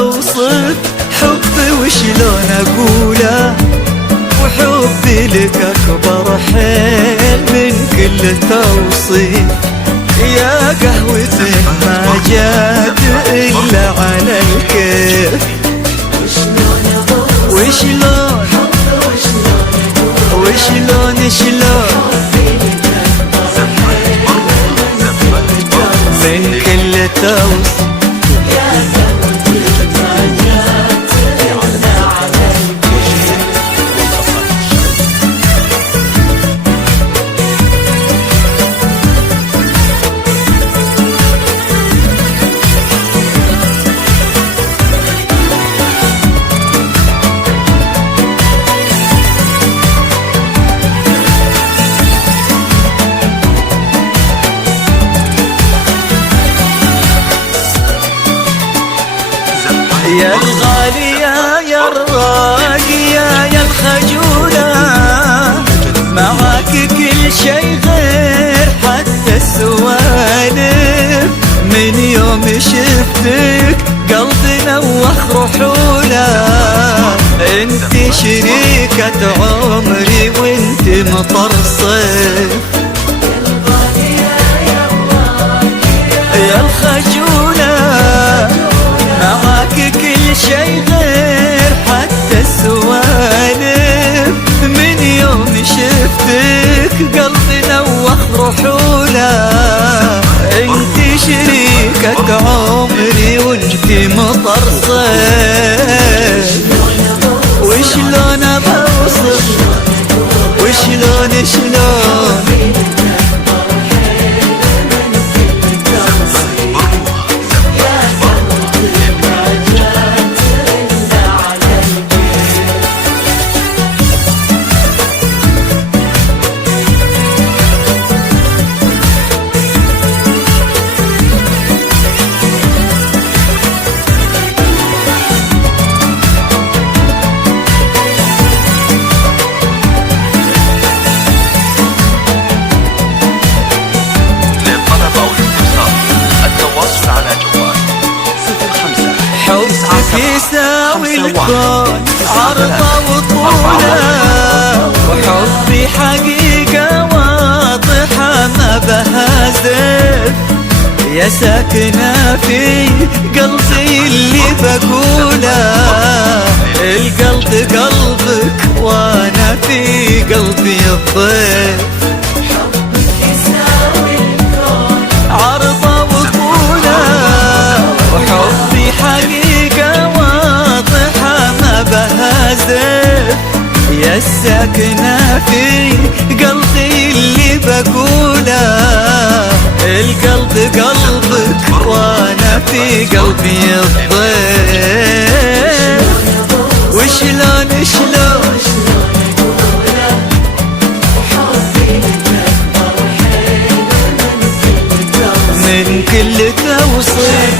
اوصف حبي وشلون اقوله، وحبي لك اكبر حيل من كل توصيف. يا قهوة ما جات الا على الكيف. وشلون وشلون شلون من كل توصيف. يا الغالية يا الراقية يا الخجولة، معاك كل شي غير حتى السوالف. من يوم شفتك قلبي نوخ رحولة، انت شريكة عمري وانت مطر صيف. يا الخجولة معاك كل شي غير حتى السوالف. من يوم شفتك قلبي نوخ رحولة، انت شريكة عمري وانت مطر صيف. وشلون بوصف وشلون شلون يساوي الكون عرضه وطوله، وحبي حقيقة واضحة ما بها زيف. يا ساكنة في قلبي اللي بقوله، القلب قلبك وانا في قلبي الضيف. عرضه وطوله وحبي حقيقة واضحة ما بها زيف. يا الساكنة في قلبي اللي بقوله، القلب قلبك وانا في قلبي الضيف. وشلون شلون من كل توصيف.